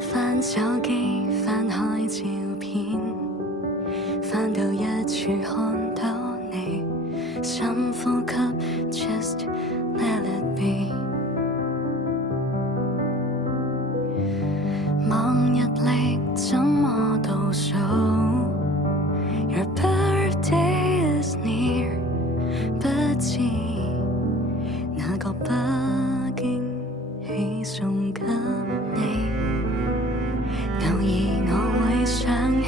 翻手機，翻開照片，翻到一處看到你，深呼吸 ，just let it be。望日曆怎麼倒數 ？Your birthday is near， 不知哪個不經喜送給你。偶爾我會想起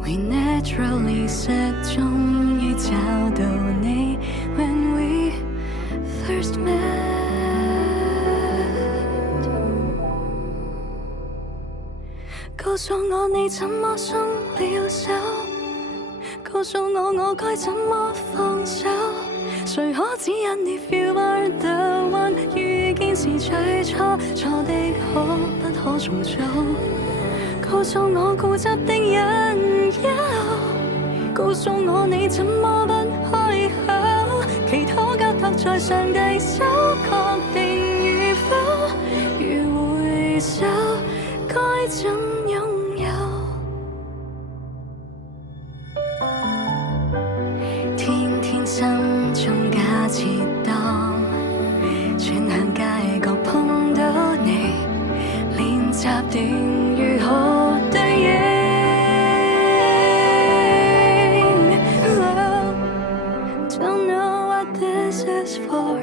，We naturally said 終於找到你 ，When we first met。告訴我你怎麼鬆了手，告訴我該怎麼放手，誰可指引 If you are the one？ 遇見時最初，錯的可不可重做？告訴我固執的人有，告訴我你怎麼不開口？祈禱交託在上帝手，確定與否？如回首，該怎擁有？天天心中假設當，轉向街角碰到你，練習定如何對應。Don't know what this is for，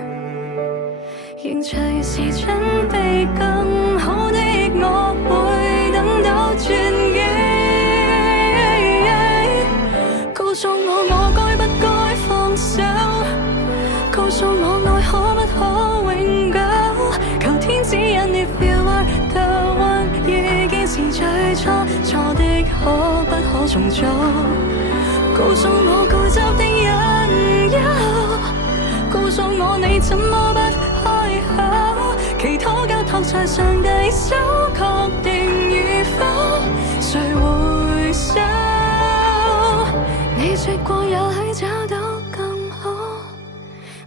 仍隨時準備更好的我，會等到轉機。告訴我該不該放手，告訴我愛可不可永久，求天指引 If you are the one， 遇見時最初，錯的可不可重做？告訴我固執的人有，告訴我你怎麼不開口？祈禱交託在上帝手，確定與否？誰回首？你說過也許找到更好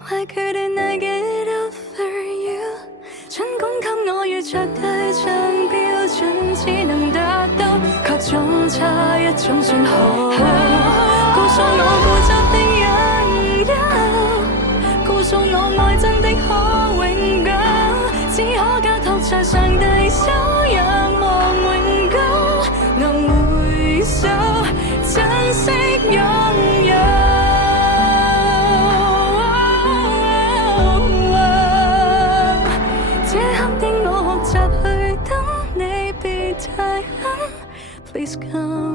，Why couldn't I get over you？ 儘管給我預着對象標準，只能達到，卻總差一種信號。告訴我固執的人有，告訴我愛真的可永久，只可交託在上帝手，仰望永久，能回首，珍惜擁有。這刻的我學習去等你，別太狠 ，Please come。